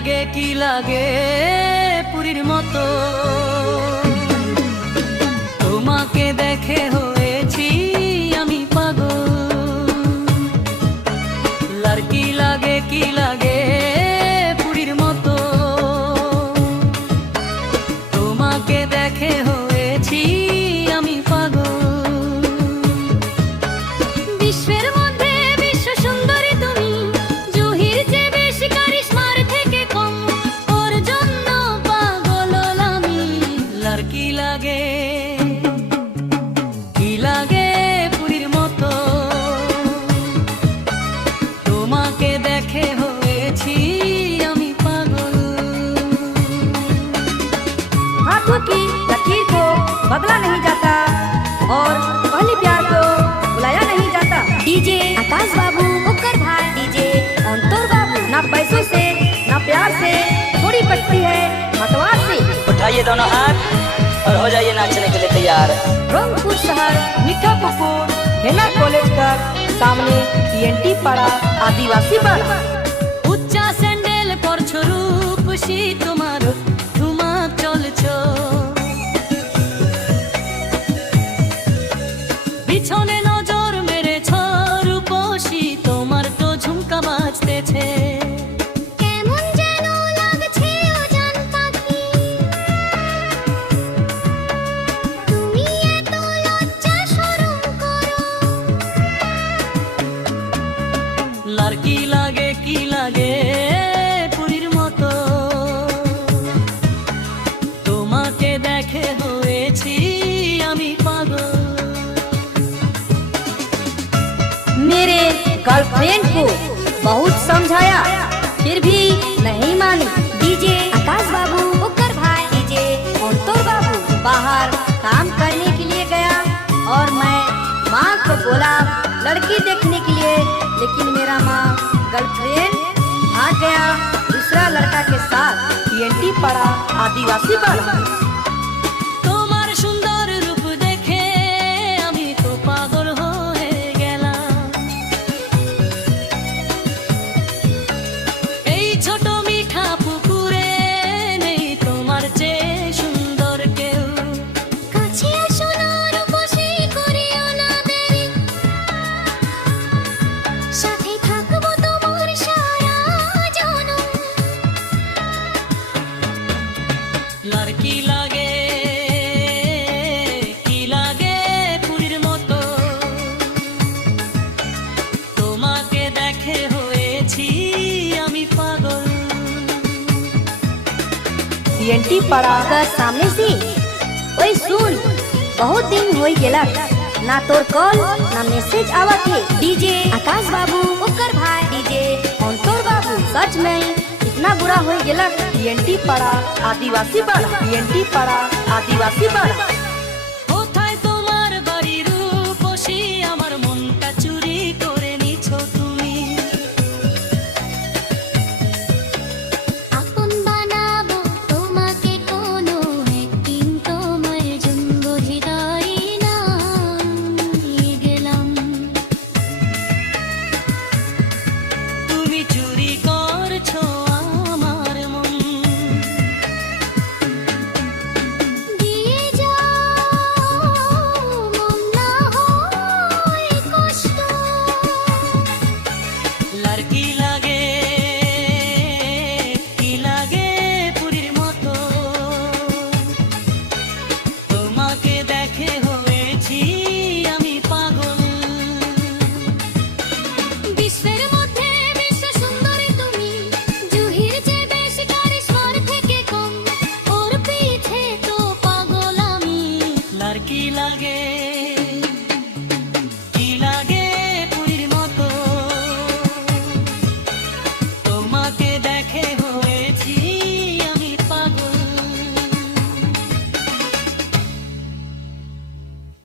কি লাগে পুরীর মতো তোমাকে দেখে হয়েছি আমি পাগল। লাড়কি লাগে কি লাগে পুরীর মতো তোমাকে দেখে হয়েছি আমি পাগল। বিশ্বের মধ্যে বিশ্ব সুন্দরী তুমি, জহির যে বেশি কারিশমার থেকে কম, ওর জন্য পাগল আমি। লাড়কি লাগে কি লাগে পুরীর মতো তোমাকে দেখে হয়েছি আমি পাগল। हाथों की लकीर को बदला नहीं जाता और पहले प्यार को बुलाया नहीं जाता। डीजे आकाश बाबू ओकर भाई डीजे अंतोर बाबू। ना पैसों से ना प्यार से थोड़ी पटती है मतवार से। उठाइए दोनों हाथ और हो जाइए नाचने के लिए तैयार। रंगपुर शहर मीठापुकुर हेना कॉलेज का सामने TNT पड़ा आदिवासी पाड़ा। উচ্চা স্যান্ডেল পরছ রূপসী তোমার ধুমা চলছ, পিছনে নজর মেরেছ রূপসী তোমার তো ঝুমকা বাজতেছে। কেমন যেন লাগছে অজান পাখি, তুমি এত লজ্জা শরম করো। লাড়কি লাগে কি লাগে পুরীর মতো তোমাকে দেখে হয়েছি আমি পাগল। मेरे गर्लफ्रेंड को बहुत समझाया फिर भी नहीं मानी। डीजे आकाश बाबू ओकर भाई डीजे अंतोर बाबू। बाहर काम करने के लिए गया और मैं माँ को बोला लड़की देखने के लिए, लेकिन मेरा माँ गर्लफ्रेंड भाग गया दूसरा लड़का के साथ। TNT पड़ा आदिवासी पाड़ा। তোমার সুন্দর রূপ দেখে আমি তো পাগল হয়ে গেলাম। এই ছোট মিঠা পুকুরে নেই তোমার চেয়ে সুন্দর কেউ। কাছে আসো না রূপসী করিও না দেরি, সাথে থাকবো তোমার সারা জনম। লাড়কি লাগে কি লাগে পুরীর মতো তোমাকে দেখে হয়েছি আমি পাগল। TNT पड़ा का सामने से ओए सुन, बहुत दिन होई गेला ना तोर कॉल ना मैसेज आवा थे। डीजे आकाश बाबू ओकर भाई डीजे अंतोर बाबू सच में इतना बुरा हो गेला। TNT पड़ा आदिवासी पाड़ा। TNT पड़ा आदिवासी पाड़ा।